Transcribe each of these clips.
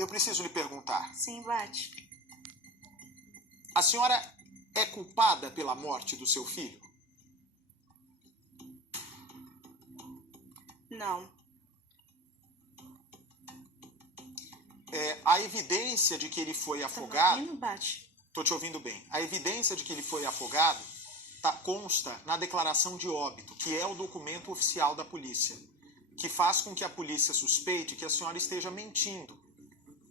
Eu preciso lhe perguntar. Sim, Bate. A senhora é culpada pela morte do seu filho? Não. A evidência de que ele foi afogado... Tá me ouvindo, Bate? Tô te ouvindo bem. A evidência de que ele foi afogado consta na declaração de óbito, que é o documento oficial da polícia, que faz com que a polícia suspeite que a senhora esteja mentindo,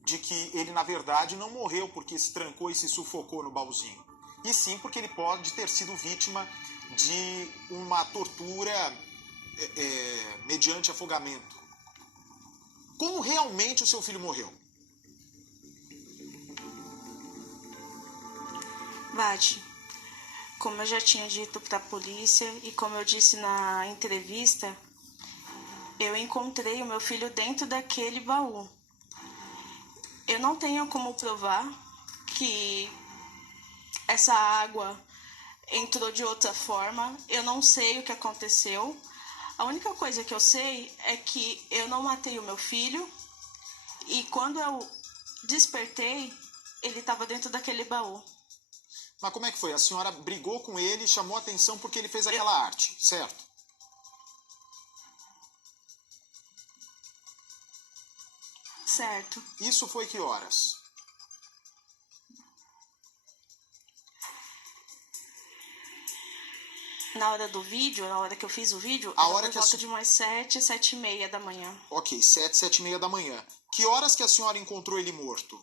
de que ele, na verdade, não morreu porque se trancou e se sufocou no baúzinho, e sim porque ele pode ter sido vítima de uma tortura mediante afogamento. Como realmente o seu filho morreu? Bate, como eu já tinha dito para a polícia e como eu disse na entrevista, eu encontrei o meu filho dentro daquele baú. Eu não tenho como provar que essa água entrou de outra forma. Eu não sei o que aconteceu. A única coisa que eu sei é que eu não matei o meu filho e quando eu despertei, ele estava dentro daquele baú. Mas como é que foi? A senhora brigou com ele e chamou a atenção porque ele fez aquela arte, certo? Certo. Isso foi que horas? Na hora do vídeo, na hora que eu fiz o vídeo, A era hora por que volta de umas 7, 7h30 da manhã. Ok, 7, 7h30 da manhã. Que horas que a senhora encontrou ele morto?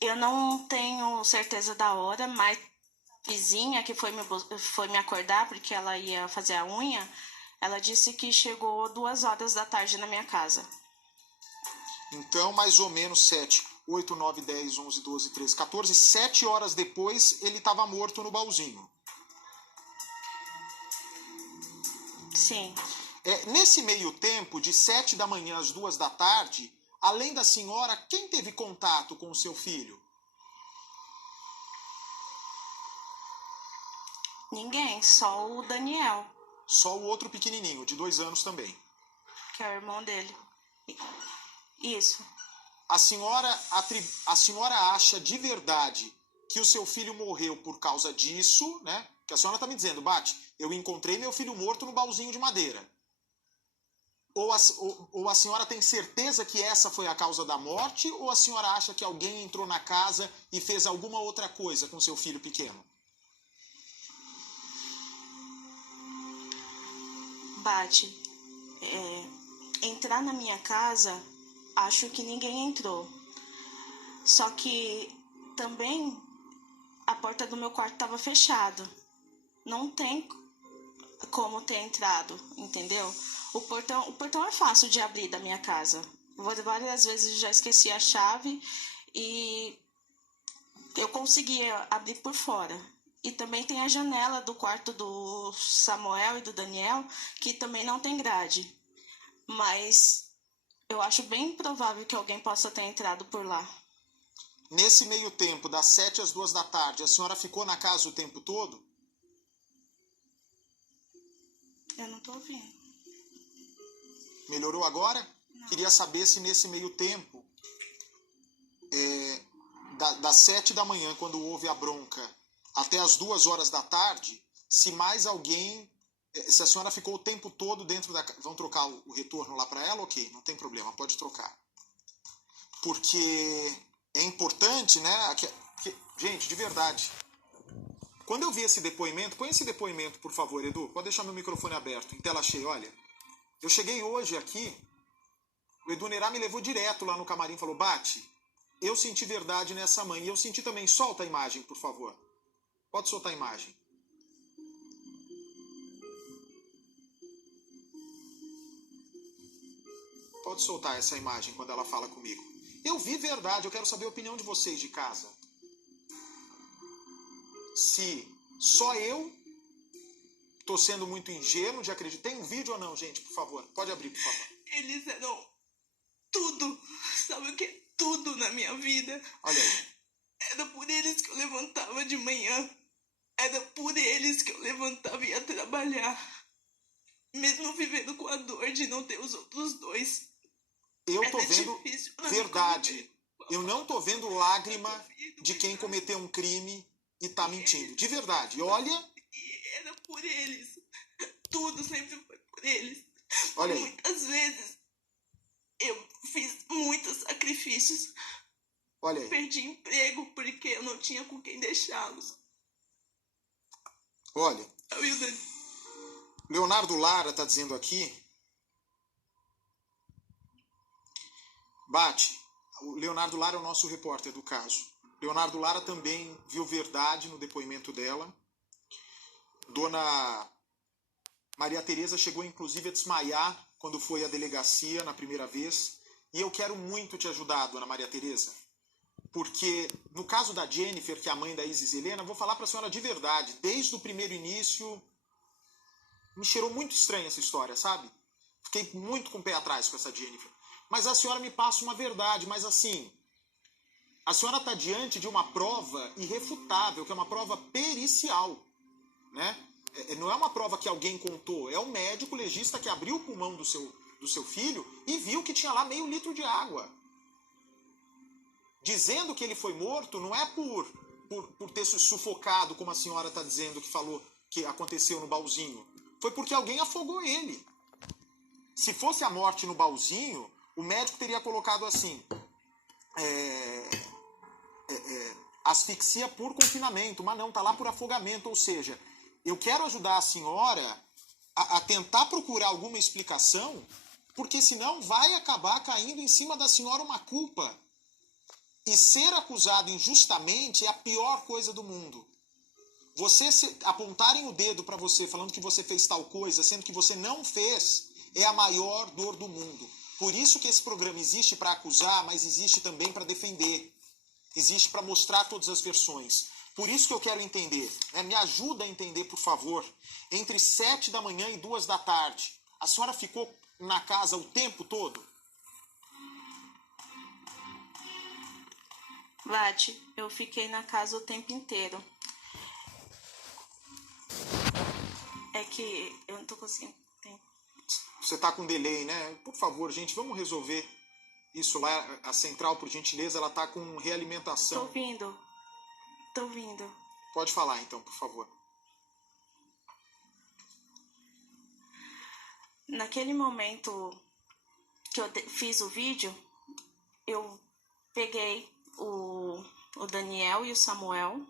Eu não tenho certeza da hora, mas a vizinha que foi me acordar porque ela ia fazer a unha, ela disse que chegou 2 horas da tarde na minha casa. Então, mais ou menos 7, 8, 9, 10, 11, 12, 13, 14, 7 horas depois ele estava morto no baúzinho. Sim. Nesse meio tempo, de 7 da manhã às 2 da tarde, além da senhora, quem teve contato com o seu filho? Ninguém, só o Daniel. Só o outro pequenininho, de 2 anos também. Que é o irmão dele. Isso. A senhora acha de verdade que o seu filho morreu por causa disso, né? Que a senhora está me dizendo, Bate, eu encontrei meu filho morto no baúzinho de madeira. Ou a senhora tem certeza que essa foi a causa da morte, ou a senhora acha que alguém entrou na casa e fez alguma outra coisa com seu filho pequeno? Bate, entrar na minha casa, acho que ninguém entrou. Só que também a porta do meu quarto estava fechada. Não tem como ter entrado, entendeu? O portão é fácil de abrir da minha casa. Várias vezes eu já esqueci a chave e eu conseguia abrir por fora. E também tem a janela do quarto do Samuel e do Daniel, que também não tem grade. Mas eu acho bem provável que alguém possa ter entrado por lá. Nesse meio tempo, das 7 às 2 da tarde, a senhora ficou na casa o tempo todo? Eu não tô ouvindo. Melhorou agora? Não. Queria saber se nesse meio tempo, das 7 da manhã, quando houve a bronca, até as 2 horas da tarde, se mais alguém... Se a senhora ficou o tempo todo dentro da... Vão trocar o retorno lá para ela? Ok, não tem problema, pode trocar. Porque é importante, né? Gente, de verdade. Quando eu vi esse depoimento... Põe esse depoimento, por favor, Edu. Pode deixar meu microfone aberto, em tela cheia, olha. Eu cheguei hoje aqui, o Edu Nerá me levou direto lá no camarim e falou, Bate, eu senti verdade nessa mãe. E eu senti também, solta a imagem, por favor. Pode soltar a imagem. Pode soltar essa imagem quando ela fala comigo. Eu vi verdade, eu quero saber a opinião de vocês de casa. Se só eu tô sendo muito ingênuo de acreditar. Tem um vídeo ou não, gente, por favor? Pode abrir, por favor. Eles eram tudo, sabe o que é tudo na minha vida? Olha aí. Era por eles que eu levantava de manhã. Era por eles que eu levantava e ia trabalhar. Mesmo mesmo vivendo com a dor de não ter os outros dois. Eu tô É vendo difícil pra mim verdade. conviver. Eu não tô vendo lágrima de quem cometeu um crime e tá mentindo. De verdade. Olha, E era por eles. Tudo sempre foi por eles. olha aí. Muitas vezes eu fiz muitos sacrifícios. Olha aí. Perdi emprego porque eu não tinha com quem deixá-los. Olha, Eu e o Dani. Leonardo Lara tá dizendo aqui. Bate, o Leonardo Lara é o nosso repórter do caso. Leonardo Lara também viu verdade no depoimento dela. Dona Maria Tereza chegou inclusive a desmaiar quando foi à delegacia na primeira vez. E eu quero muito te ajudar, Dona Maria Tereza. Porque no caso da Jennifer, que é a mãe da Isis Helena, vou falar para a senhora de verdade. Desde o primeiro início, me cheirou muito estranha essa história, sabe? Fiquei muito com o pé atrás com essa Jennifer. Mas a senhora me passa uma verdade, mas assim, a senhora está diante de uma prova irrefutável, que é uma prova pericial, né? Não é uma prova que alguém contou, é o médico legista que abriu o pulmão do seu filho e viu que tinha lá meio litro de água. Dizendo que ele foi morto não é por ter se sufocado, como a senhora está dizendo que falou que aconteceu no baúzinho. Foi porque alguém afogou ele. Se fosse a morte no baúzinho, o médico teria colocado assim, asfixia por confinamento, mas não, tá lá por afogamento. Ou seja, eu quero ajudar a senhora a tentar procurar alguma explicação, porque senão vai acabar caindo em cima da senhora uma culpa. E ser acusado injustamente é a pior coisa do mundo. Apontarem o dedo para você falando que você fez tal coisa, sendo que você não fez, é a maior dor do mundo. Por isso que esse programa existe para acusar, mas existe também para defender. Existe para mostrar todas as versões. Por isso que eu quero entender. Me ajuda a entender, por favor. Entre 7 da manhã e 2 da tarde, a senhora ficou na casa o tempo todo? Vati, eu fiquei na casa o tempo inteiro. É que eu não tô conseguindo. Você tá com delay, né? Por favor, gente, vamos resolver isso lá. A central, por gentileza, ela tá com realimentação. Tô ouvindo. Pode falar, então, por favor. Naquele momento que eu fiz o vídeo, eu peguei o Daniel e o Samuel,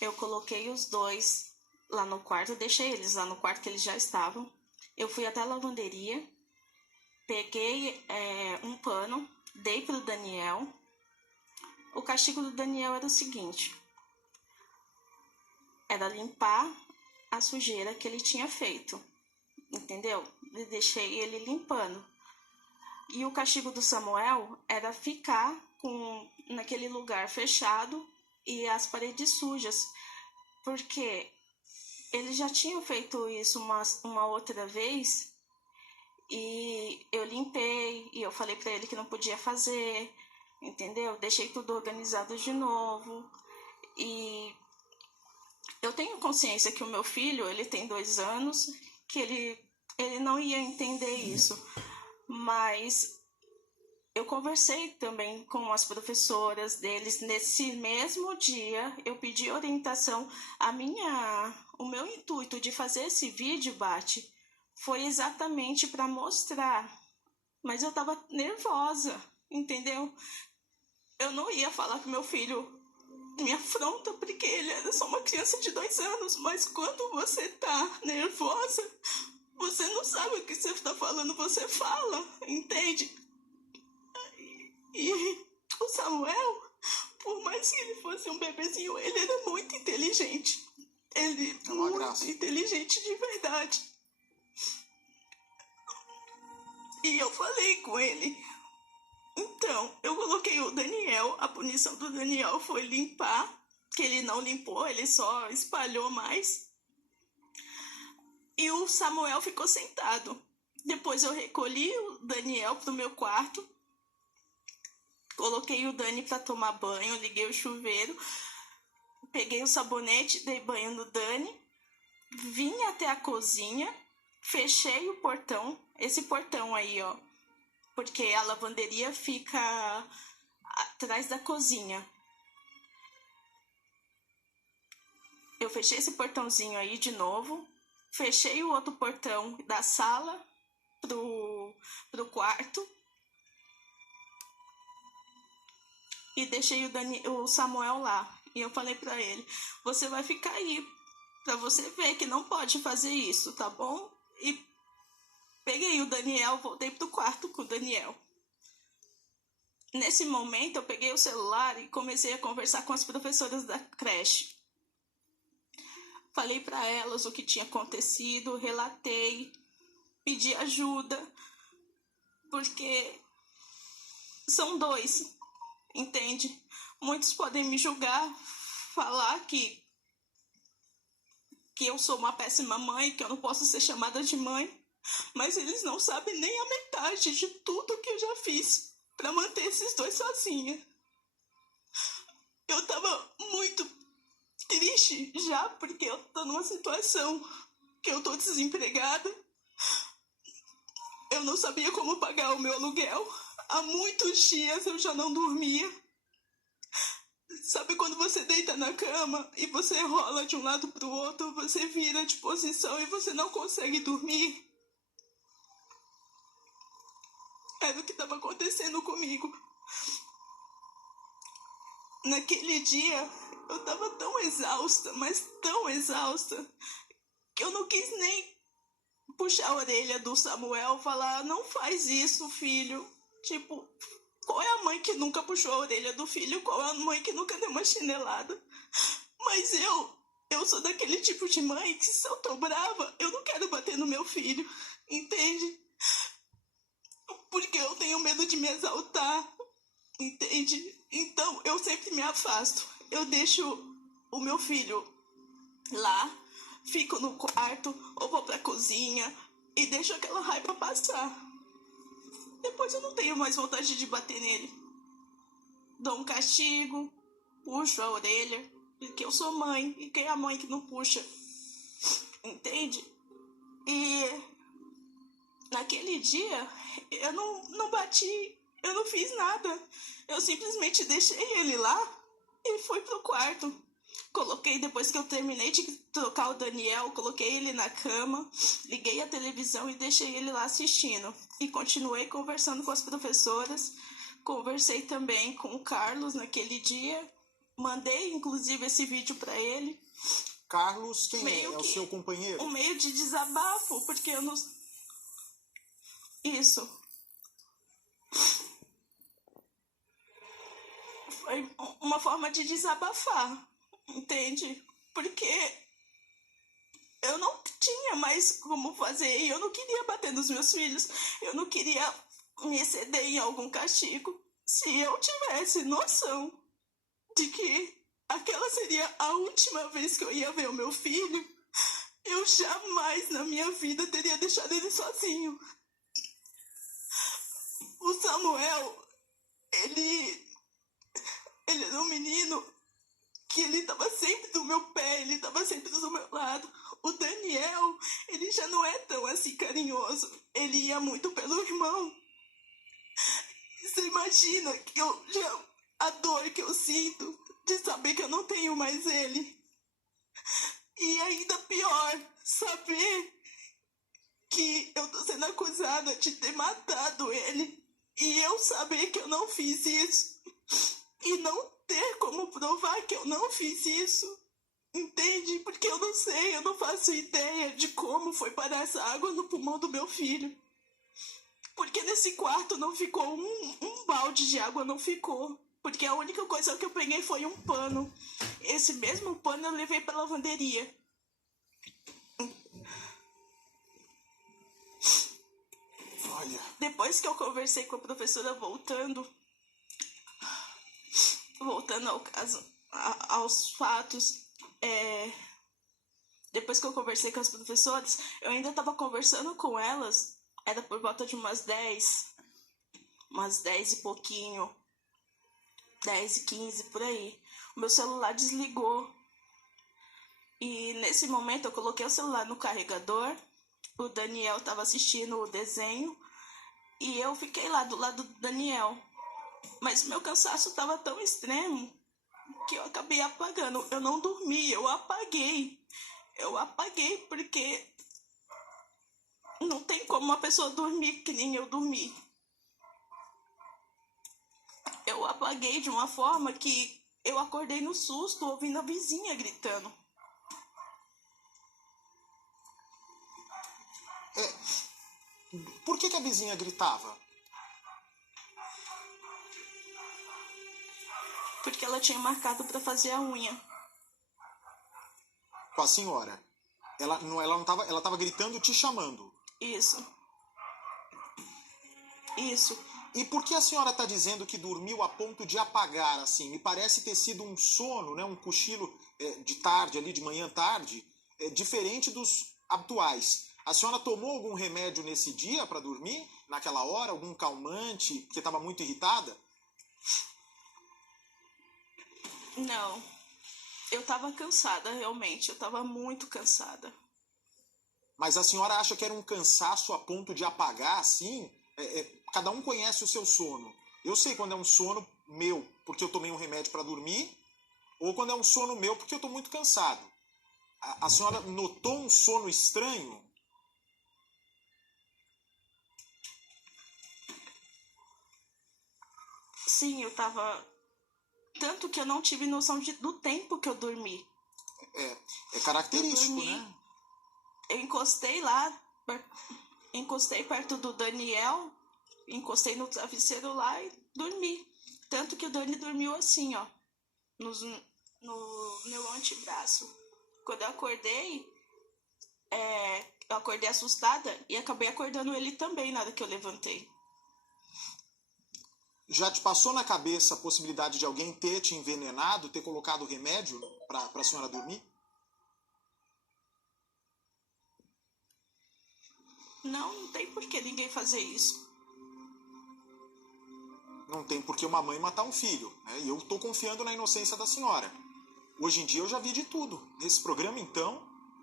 eu coloquei os dois lá no quarto, deixei eles lá no quarto que eles já estavam. Eu fui até a lavanderia, peguei um pano, dei pro Daniel. O castigo do Daniel era o seguinte: era limpar a sujeira que ele tinha feito, entendeu? Eu deixei ele limpando. E o castigo do Samuel era ficar naquele lugar fechado e as paredes sujas, porque eles já tinham feito isso uma outra vez e eu limpei e eu falei para ele que não podia fazer, entendeu? Deixei tudo organizado de novo. E eu tenho consciência que o meu filho, ele tem 2 anos, que ele não ia entender isso, mas eu conversei também com as professoras deles. Nesse mesmo dia, eu pedi orientação. O meu intuito de fazer esse vídeo, Bate, foi exatamente para mostrar. Mas eu tava nervosa, entendeu? Eu não ia falar que meu filho me afronta porque ele era só uma criança de 2 anos. Mas quando você tá nervosa, você não sabe o que você tá falando, você fala, entende? E o Samuel, por mais que ele fosse um bebezinho, ele era muito inteligente. Ele muito graça. inteligente de verdade. E eu falei com ele. Então, eu coloquei o Daniel. A punição do Daniel foi limpar, que ele não limpou, ele só espalhou mais. E o Samuel ficou sentado. Depois eu recolhi o Daniel pro meu quarto. Coloquei o Dani para tomar banho, liguei o chuveiro, peguei o sabonete, dei banho no Dani, vim até a cozinha, fechei o portão, esse portão aí, ó, porque a lavanderia fica atrás da cozinha. Eu fechei esse portãozinho aí de novo, fechei o outro portão da sala pro quarto e deixei o Samuel lá. E eu falei pra ele, você vai ficar aí, pra você ver que não pode fazer isso, tá bom? E peguei o Daniel, voltei pro quarto com o Daniel. Nesse momento, eu peguei o celular e comecei a conversar com as professoras da creche. Falei para elas o que tinha acontecido, relatei, pedi ajuda, porque são dois, entende? Muitos podem me julgar, falar que eu sou uma péssima mãe, que eu não posso ser chamada de mãe, mas eles não sabem nem a metade de tudo que eu já fiz para manter esses dois sozinha. Eu tava muito triste já, porque eu tô numa situação que eu tô desempregada. Eu não sabia como pagar o meu aluguel. Há muitos dias eu já não dormia. Sabe quando você deita na cama e você rola de um lado pro outro, você vira de posição e você não consegue dormir? Era o que estava acontecendo comigo. Naquele dia, eu tava tão exausta, mas tão exausta, que eu não quis nem puxar a orelha do Samuel, falar, não faz isso, filho. Tipo, qual é a mãe que nunca puxou a orelha do filho? Qual é a mãe que nunca deu uma chinelada? Mas eu sou daquele tipo de mãe que se eu tô brava, eu não quero bater no meu filho, entende? Porque eu tenho medo de me exaltar, entende? Então, eu sempre me afasto. Eu deixo o meu filho lá, fico no quarto, ou vou pra cozinha e deixo aquela raiva passar. Depois eu não tenho mais vontade de bater nele. Dou um castigo, puxo a orelha, porque eu sou mãe, e quem é a mãe que não puxa? Entende? E naquele dia, eu não bati, eu não fiz nada. Eu simplesmente deixei ele lá e fui pro quarto. Coloquei, depois que eu terminei de trocar o Daniel, coloquei ele na cama, liguei a televisão e deixei ele lá assistindo. E continuei conversando com as professoras. Conversei também com o Carlos naquele dia. Mandei, inclusive, esse vídeo para ele. Carlos, quem é? É o seu companheiro? Um meio de desabafo, porque eu não... Isso. Foi uma forma de desabafar, entende? Porque eu não tinha mais como fazer e eu não queria bater nos meus filhos. Eu não queria me exceder em algum castigo. Se eu tivesse noção de que aquela seria a última vez que eu ia ver o meu filho, eu jamais na minha vida teria deixado ele sozinho. O Samuel, ele era um menino que ele estava sempre do meu pé, ele estava sempre do meu lado. O Daniel, ele já não é tão assim carinhoso, ele ia muito pelo irmão. Você imagina que a dor que eu sinto de saber que eu não tenho mais ele. E ainda pior, saber que eu tô sendo acusada de ter matado ele. E eu saber que eu não fiz isso. E não ter como provar que eu não fiz isso. Entende? Porque eu não sei, eu não faço ideia de como foi parar essa água no pulmão do meu filho. Porque nesse quarto não ficou um balde de água, não ficou. Porque a única coisa que eu peguei foi um pano. Esse mesmo pano eu levei pra lavanderia. Olha. Depois que eu conversei com a professora voltando ao caso, aos fatos, depois que eu conversei com as professoras, eu ainda estava conversando com elas, era por volta de umas 10 e pouquinho, 10 e 15 por aí. O meu celular desligou. E nesse momento eu coloquei o celular no carregador o Daniel estava assistindo o desenho e eu fiquei lá do lado do Daniel. Mas meu cansaço estava tão extremo que eu acabei apagando. Eu não dormi, eu apaguei. Eu apaguei porque não tem como uma pessoa dormir que nem eu dormi. Eu apaguei de uma forma que eu acordei no susto ouvindo a vizinha gritando. Por que a vizinha gritava? Porque ela tinha marcado para fazer a unha. Com a senhora. Ela tava gritando, te chamando. Isso. Isso. E por que a senhora está dizendo que dormiu a ponto de apagar, assim? Me parece ter sido um sono, né, um cochilo de tarde, ali de manhã tarde, diferente dos habituais. A senhora tomou algum remédio nesse dia para dormir? Naquela hora? Algum calmante? Porque estava muito irritada? Não. Eu estava cansada, realmente. Eu estava muito cansada. Mas a senhora acha que era um cansaço a ponto de apagar, assim? Cada um conhece o seu sono. Eu sei quando é um sono meu, porque eu tomei um remédio para dormir, ou quando é um sono meu, porque eu estou muito cansado. A senhora notou um sono estranho? Sim, eu estava... Tanto que eu não tive noção do tempo que eu dormi. É característico, eu dormi, né? Eu encostei lá, encostei perto do Daniel, encostei no travesseiro lá e dormi. Tanto que o Dani dormiu assim, ó, no meu antebraço. Quando eu acordei assustada e acabei acordando ele também na hora que eu levantei. Já te passou na cabeça a possibilidade de alguém ter te envenenado, ter colocado remédio para a senhora dormir? Não tem por que ninguém fazer isso. Não tem por que uma mãe matar um filho, né? E eu estou confiando na inocência da senhora. Hoje em dia eu já vi de tudo. Nesse programa, então,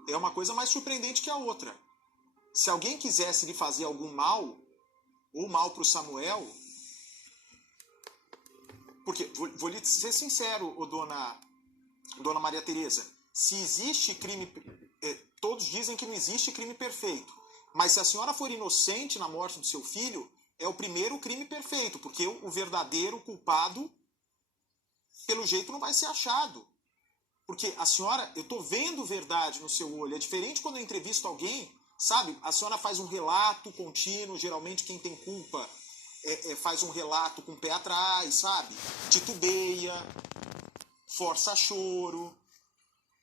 é uma coisa mais surpreendente que a outra. Se alguém quisesse lhe fazer algum mal, ou mal para o Samuel... Porque, vou lhe ser sincero, dona Maria Tereza, se existe crime... todos dizem que não existe crime perfeito. Mas se a senhora for inocente na morte do seu filho, é o primeiro crime perfeito, porque o verdadeiro culpado, pelo jeito, não vai ser achado. Porque a senhora, eu estou vendo verdade no seu olho. É diferente quando eu entrevisto alguém, sabe? A senhora faz um relato contínuo, geralmente quem tem culpa faz um relato com o pé atrás, sabe? Titubeia, força choro.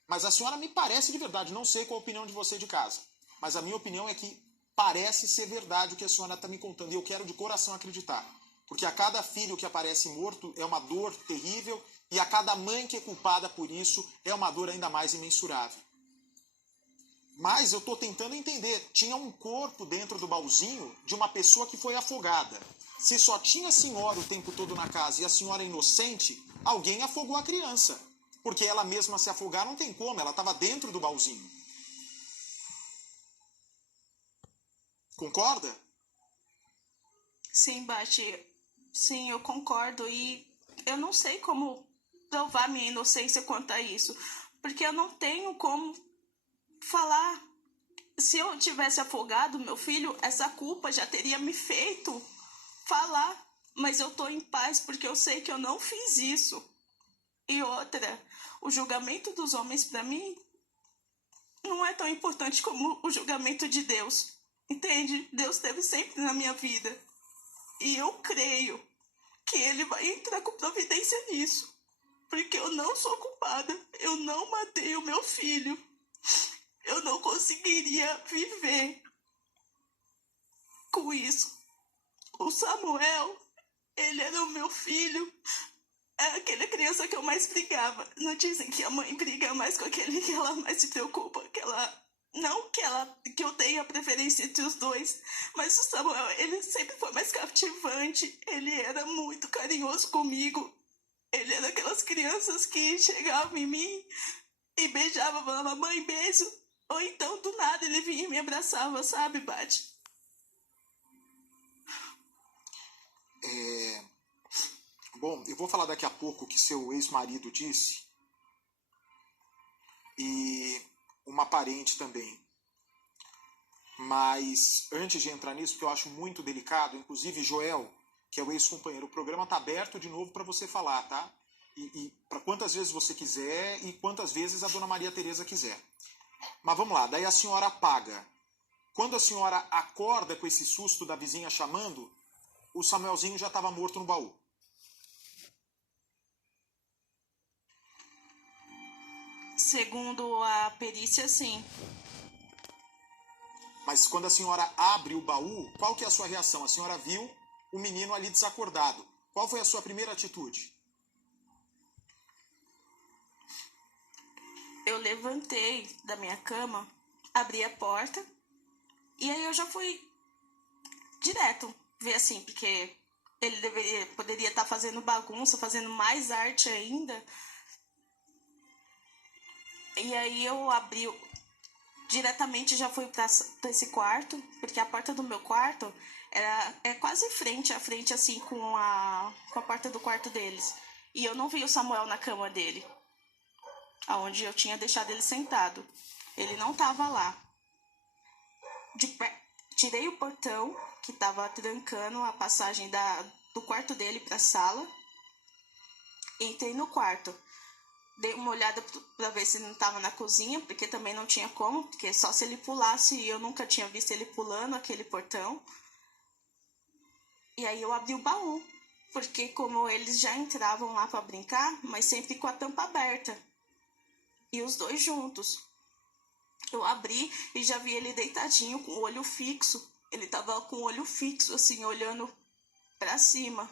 Mas a senhora me parece de verdade, não sei qual a opinião de você de casa, mas a minha opinião é que parece ser verdade o que a senhora está me contando, e eu quero de coração acreditar. Porque a cada filho que aparece morto é uma dor terrível, e a cada mãe que é culpada por isso é uma dor ainda mais imensurável. Mas eu estou tentando entender, tinha um corpo dentro do baúzinho de uma pessoa que foi afogada. Se só tinha a senhora o tempo todo na casa e a senhora é inocente, alguém afogou a criança. Porque ela mesma se afogar não tem como, ela estava dentro do baúzinho. Concorda? Sim, Bati. Sim, eu concordo. E eu não sei como provar minha inocência quanto a isso. Porque eu não tenho como falar. Se eu tivesse afogado meu filho, essa culpa já teria me feito falar. Mas eu tô em paz porque eu sei que eu não fiz isso. E outra, o julgamento dos homens para mim não é tão importante como o julgamento de Deus. Entende? Deus esteve sempre na minha vida. E eu creio que ele vai entrar com providência nisso. Porque eu não sou culpada. Eu não matei o meu filho. Eu não conseguiria viver com isso. O Samuel, ele era o meu filho. É aquela criança que eu mais brigava. Não dizem que a mãe briga mais com aquele que ela mais se preocupa, que ela... Não que eu tenha preferência entre os dois, mas o Samuel, ele sempre foi mais cativante, ele era muito carinhoso comigo. Ele era aquelas crianças que chegavam em mim e beijavam, falavam, mãe, beijo. Ou então, do nada, ele vinha e me abraçava, sabe, Bate? Bom, eu vou falar daqui a pouco o que seu ex-marido disse e uma parente também. Mas antes de entrar nisso, que eu acho muito delicado, inclusive Joel, que é o ex-companheiro, o programa está aberto de novo para você falar, tá? E para quantas vezes você quiser e quantas vezes a dona Maria Tereza quiser. Mas vamos lá, daí a senhora apaga. Quando a senhora acorda com esse susto da vizinha chamando, o Samuelzinho já estava morto no baú. Segundo a perícia, sim. Mas quando a senhora abre o baú, qual que é a sua reação? A senhora viu o menino ali desacordado. Qual foi a sua primeira atitude? Eu levantei da minha cama, abri a porta e aí eu já fui direto ver assim, porque ele poderia estar fazendo bagunça, fazendo mais arte ainda. E aí eu abri diretamente, já fui para esse quarto, porque a porta do meu quarto é quase frente a frente assim com a porta do quarto deles. E eu não vi o Samuel na cama dele, aonde eu tinha deixado ele sentado. Ele não estava lá. Tirei o portão que estava trancando a passagem do quarto dele para a sala. Entrei no quarto. Dei uma olhada para ver se não estava na cozinha, porque também não tinha como, porque só se ele pulasse, e eu nunca tinha visto ele pulando aquele portão. E aí eu abri o baú, porque como eles já entravam lá para brincar, mas sempre com a tampa aberta. E os dois juntos. Eu abri e já vi ele deitadinho, com o olho fixo. Ele tava com o olho fixo, assim, olhando para cima.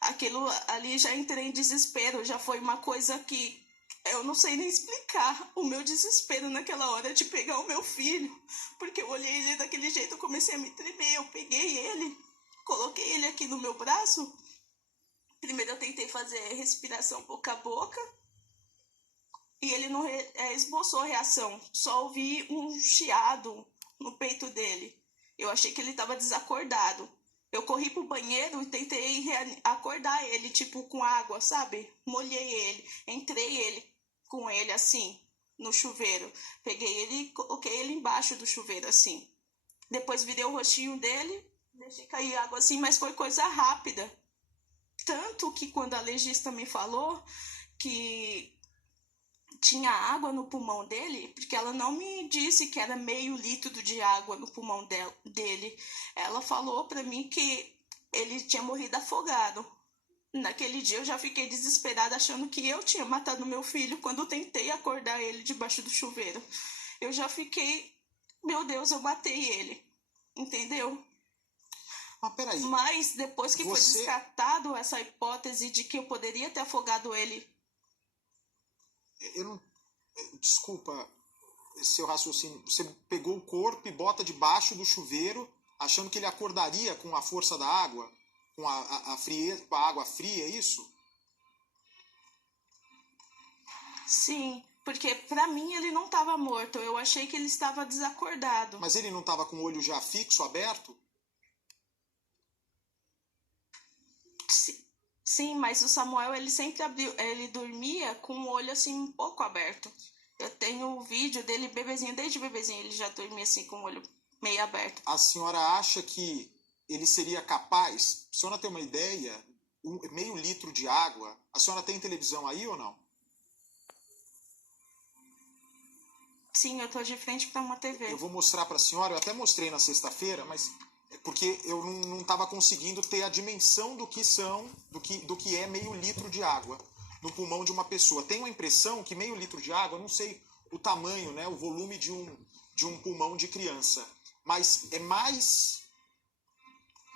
Aquilo ali já entrei em desespero, já foi uma coisa que eu não sei nem explicar o meu desespero naquela hora de pegar o meu filho. Porque eu olhei ele daquele jeito, eu comecei a me tremer, eu peguei ele, coloquei ele aqui no meu braço. Primeiro eu tentei fazer respiração boca a boca e ele não esboçou reação, só ouvi um chiado no peito dele. Eu achei que ele estava desacordado. Eu corri pro banheiro e tentei acordar ele, tipo, com água, sabe? Molhei ele, entrei ele com ele, assim, no chuveiro. Peguei ele e coloquei ele embaixo do chuveiro, assim. Depois virei o rostinho dele, deixei cair água assim, mas foi coisa rápida. Tanto que quando a legista me falou que tinha água no pulmão dele, porque ela não me disse que era meio litro de água no pulmão dele. Ela falou pra mim que ele tinha morrido afogado. Naquele dia eu já fiquei desesperada, achando que eu tinha matado meu filho quando eu tentei acordar ele debaixo do chuveiro. Eu já fiquei, meu Deus, eu matei ele, entendeu? Mas peraí. Mas depois que foi descartado essa hipótese de que eu poderia ter afogado ele. Eu não. Desculpa seu raciocínio. Você pegou o corpo e bota debaixo do chuveiro, achando que ele acordaria com a força da água? Com a frieza, com a água fria, é isso? Sim, porque pra mim ele não estava morto. Eu achei que ele estava desacordado. Mas ele não estava com o olho já fixo, aberto? Sim, mas o Samuel, ele sempre ele dormia com o olho assim um pouco aberto. Eu tenho o vídeo dele bebezinho, desde bebezinho ele já dormia assim com o olho meio aberto. A senhora acha que ele seria capaz, a senhora tem uma ideia, meio litro de água, a senhora tem televisão aí ou não? Sim, eu tô de frente para uma TV. Eu vou mostrar para a senhora, eu até mostrei na sexta-feira, mas porque eu não estava conseguindo ter a dimensão do que é meio litro de água no pulmão de uma pessoa. Tenho a impressão que meio litro de água, não sei o tamanho, né, o volume de um pulmão de criança, mas é mais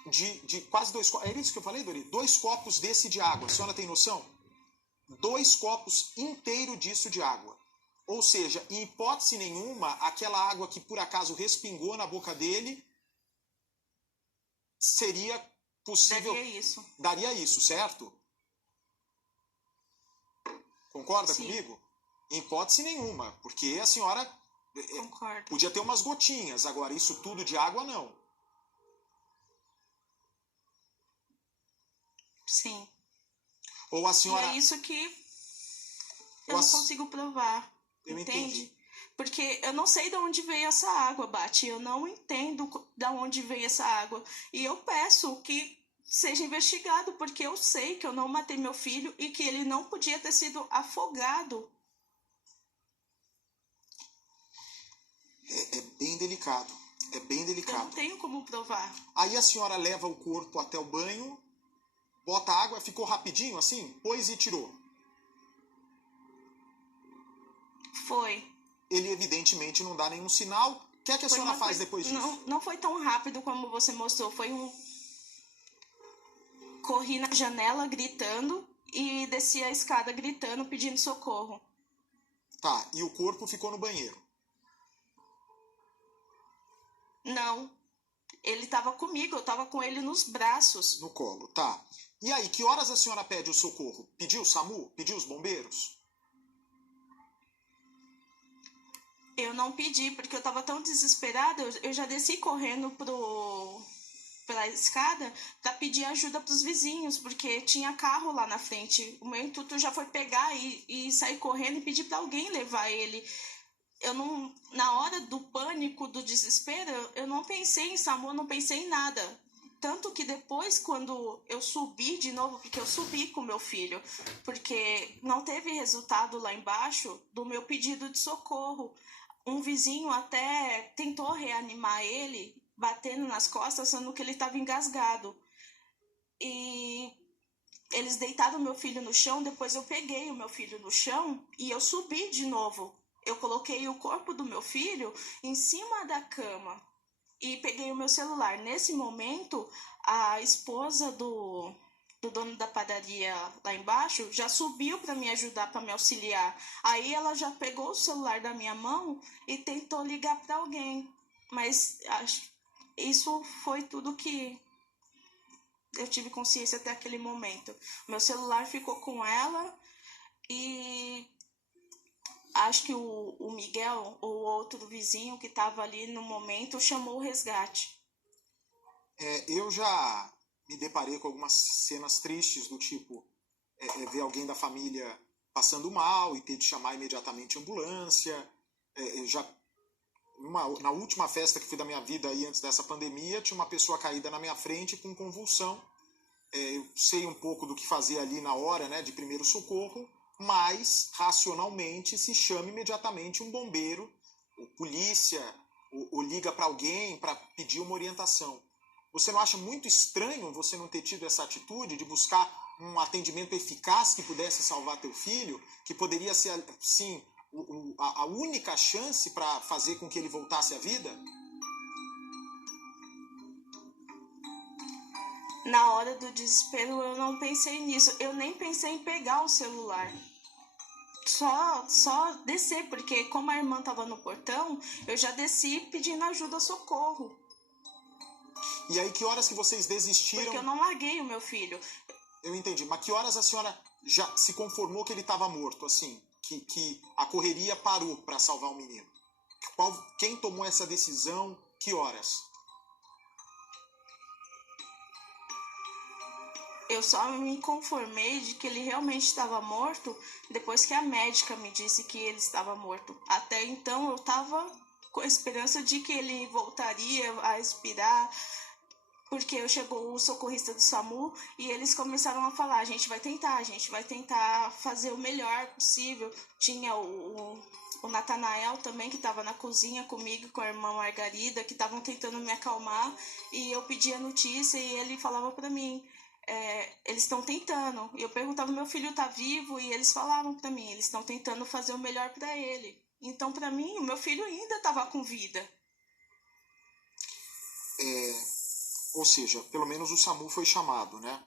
de quase 2 copos. É isso que eu falei, Dori? 2 copos desse de água. A senhora tem noção? 2 copos inteiros disso de água. Ou seja, em hipótese nenhuma, aquela água que por acaso respingou na boca dele seria possível. Daria isso, certo? Concorda Sim. comigo? Em hipótese nenhuma, porque a senhora Concordo. Podia ter umas gotinhas, agora isso tudo de água não. Sim. Ou a senhora... E é isso que eu Ou a- não consigo provar, Eu entende? entendi. Porque eu não sei de onde veio essa água, Bati. Eu não entendo de onde veio essa água. E eu peço que seja investigado, porque eu sei que eu não matei meu filho e que ele não podia ter sido afogado. É bem delicado. É bem Eu não delicado. tenho como provar. Aí a senhora leva o corpo até o banho, bota água, ficou rapidinho assim, pôs e tirou. Foi. Ele evidentemente não dá nenhum sinal. O que é que a Foi senhora uma faz coisa... depois disso? Não foi tão rápido como você mostrou. Foi um... Corri na janela gritando e desci a escada gritando, pedindo socorro. Tá, e o corpo ficou no banheiro. Não. Ele estava comigo, eu estava com ele nos braços. No colo, tá. E aí, que horas a senhora pede o socorro? Pediu o SAMU? Pediu os bombeiros? Eu não pedi, porque eu estava tão desesperada, eu já desci correndo pela escada para pedir ajuda para os vizinhos, porque tinha carro lá na frente. O meu intuito já foi pegar e sair correndo e pedir para alguém levar ele. Eu não, na hora do pânico, do desespero, eu não pensei em SAMU, eu não pensei em nada. Tanto que depois, quando eu subi de novo, porque eu subi com meu filho, porque não teve resultado lá embaixo do meu pedido de socorro. Um vizinho até tentou reanimar ele, batendo nas costas, sendo que ele estava engasgado. E eles deitaram meu filho no chão, depois eu peguei o meu filho no chão e eu subi de novo. Eu coloquei o corpo do meu filho em cima da cama e peguei o meu celular. Nesse momento, a esposa do dono da padaria lá embaixo já subiu para me ajudar, para me auxiliar. Aí ela já pegou o celular da minha mão e tentou ligar para alguém. Mas isso foi tudo que eu tive consciência até aquele momento. Meu celular ficou com ela e acho que o Miguel, ou outro vizinho que estava ali no momento, chamou o resgate. Eu já me deparei com algumas cenas tristes do tipo ver alguém da família passando mal e ter de chamar imediatamente a ambulância. Já na última festa que fui da minha vida aí antes dessa pandemia, tinha uma pessoa caída na minha frente com convulsão. Eu sei um pouco do que fazer ali na hora, né, de primeiro socorro, mas racionalmente se chama imediatamente um bombeiro, ou polícia, ou liga para alguém para pedir uma orientação. Você não acha muito estranho você não ter tido essa atitude de buscar um atendimento eficaz que pudesse salvar teu filho, que poderia ser, sim, a única chance para fazer com que ele voltasse à vida? Na hora do desespero eu não pensei nisso. Eu nem pensei em pegar o celular. Só descer, porque como a irmã estava no portão, eu já desci pedindo ajuda, socorro. E aí, que horas que vocês desistiram? Porque eu não larguei o meu filho. Eu entendi, mas que horas a senhora já se conformou que ele estava morto, assim? Que a correria parou para salvar o menino? Quem tomou essa decisão? Que horas? Eu só me conformei de que ele realmente estava morto depois que a médica me disse que ele estava morto. Até então eu estava com a esperança de que ele voltaria a respirar, porque chegou o socorrista do SAMU e eles começaram a falar: a gente vai tentar fazer o melhor possível. Tinha o Natanael também, que estava na cozinha comigo, com a irmã Margarida, que estavam tentando me acalmar, e eu pedia notícia e ele falava para mim: eles estão tentando. E eu perguntava: meu filho tá vivo? E eles falavam para mim: eles estão tentando fazer o melhor para ele. Então, para mim, o meu filho ainda estava com vida. Ou seja, pelo menos o SAMU foi chamado, né?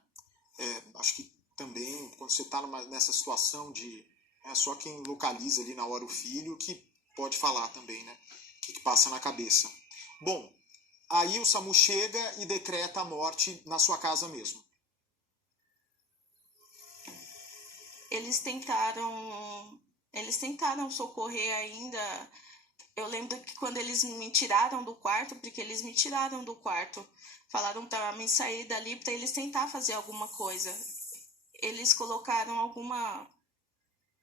Acho que também, quando você está nessa situação de... É só quem localiza ali na hora o filho que pode falar também, né? O que passa na cabeça. Bom, aí o SAMU chega e decreta a morte na sua casa mesmo. Eles tentaram socorrer ainda Eu lembro que quando eles me tiraram do quarto, porque eles me tiraram do quarto, falaram para mim sair dali para eles tentar fazer alguma coisa. Eles colocaram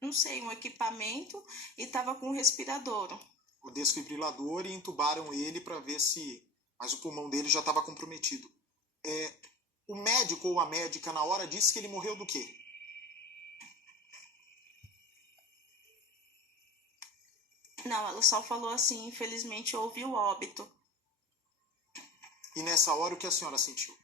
não sei, um equipamento e tava com um respirador. O desfibrilador, e entubaram ele para ver se... Mas o pulmão dele já estava comprometido. O médico ou a médica na hora disse que ele morreu do quê? Não, ela só falou assim, infelizmente houve o óbito. E nessa hora o que a senhora sentiu?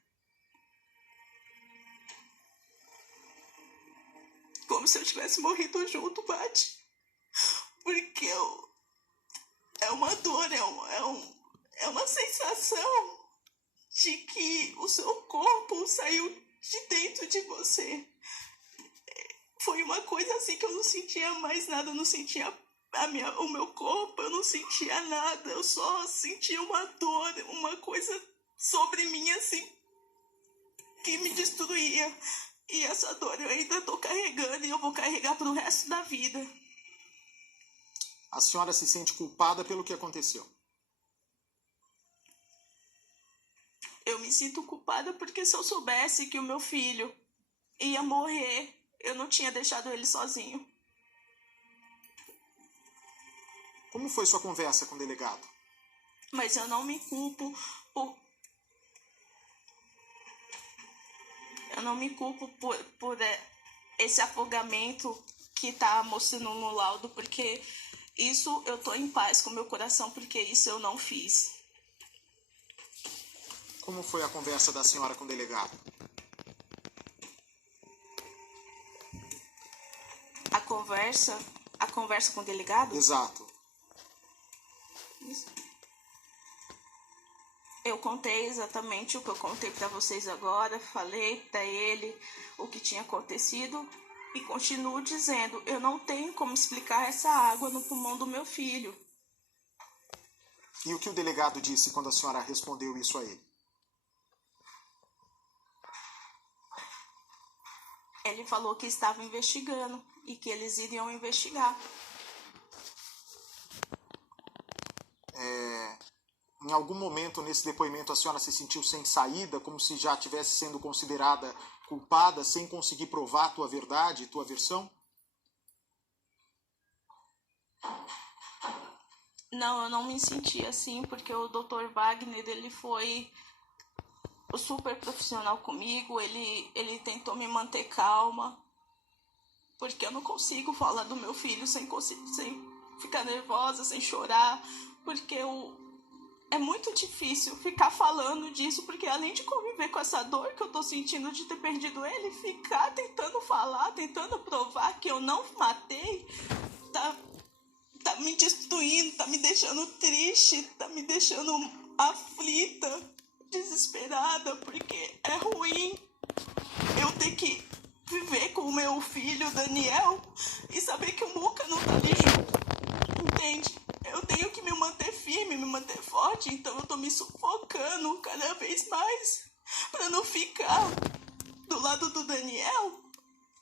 Como se eu tivesse morrido junto, Bate. Porque é uma dor, é uma sensação de que o seu corpo saiu de dentro de você. Foi uma coisa assim que eu não sentia mais nada, eu não sentia o meu corpo, eu não sentia nada, eu só sentia uma dor, uma coisa sobre mim assim, que me destruía. E essa dor eu ainda tô carregando e eu vou carregar pro resto da vida. A senhora se sente culpada pelo que aconteceu? Eu me sinto culpada porque se eu soubesse que o meu filho ia morrer, eu não tinha deixado ele sozinho. Como foi sua conversa com o delegado? Mas eu não me culpo por esse afogamento que tá mostrando no laudo, porque isso eu tô em paz com meu coração, porque isso eu não fiz. Como foi a conversa da senhora com o delegado? A conversa com o delegado? Exato. Eu contei exatamente o que eu contei para vocês agora, falei para ele o que tinha acontecido e continuo dizendo, eu não tenho como explicar essa água no pulmão do meu filho. E o que o delegado disse quando a senhora respondeu isso a ele? Ele falou que estava investigando e que eles iriam investigar. Em algum momento nesse depoimento a senhora se sentiu sem saída, como se já estivesse sendo considerada culpada, sem conseguir provar a tua verdade, tua versão? Não, eu não me senti assim, porque o Dr. Wagner, ele foi super profissional comigo, ele tentou me manter calma, porque eu não consigo falar do meu filho sem ficar nervosa, sem chorar, porque é muito difícil ficar falando disso, porque além de conviver com essa dor que eu tô sentindo de ter perdido ele, ficar tentando falar, tentando provar que eu não matei, tá me destruindo, tá me deixando triste, tá me deixando aflita, desesperada, porque é ruim eu ter que viver com o meu filho, Daniel, e saber que o Muca não tá ali junto, entende? Eu tenho que me manter firme, me manter forte, então eu tô me sufocando cada vez mais pra não ficar do lado do Daniel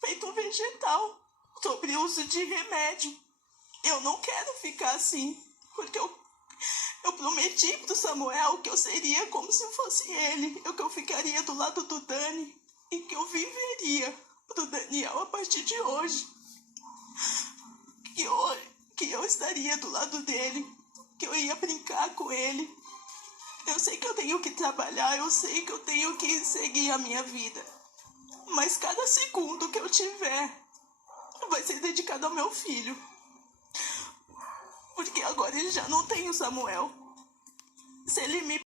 feito um vegetal sobre o uso de remédio. Eu não quero ficar assim, porque eu prometi pro Samuel que eu seria como se fosse ele, que eu ficaria do lado do Dani e que eu viveria pro Daniel a partir de hoje. Que eu estaria do lado dele, que eu ia brincar com ele. Eu sei que eu tenho que trabalhar, eu sei que eu tenho que seguir a minha vida. Mas cada segundo que eu tiver vai ser dedicado ao meu filho. Porque agora ele já não tem o Samuel. Se ele me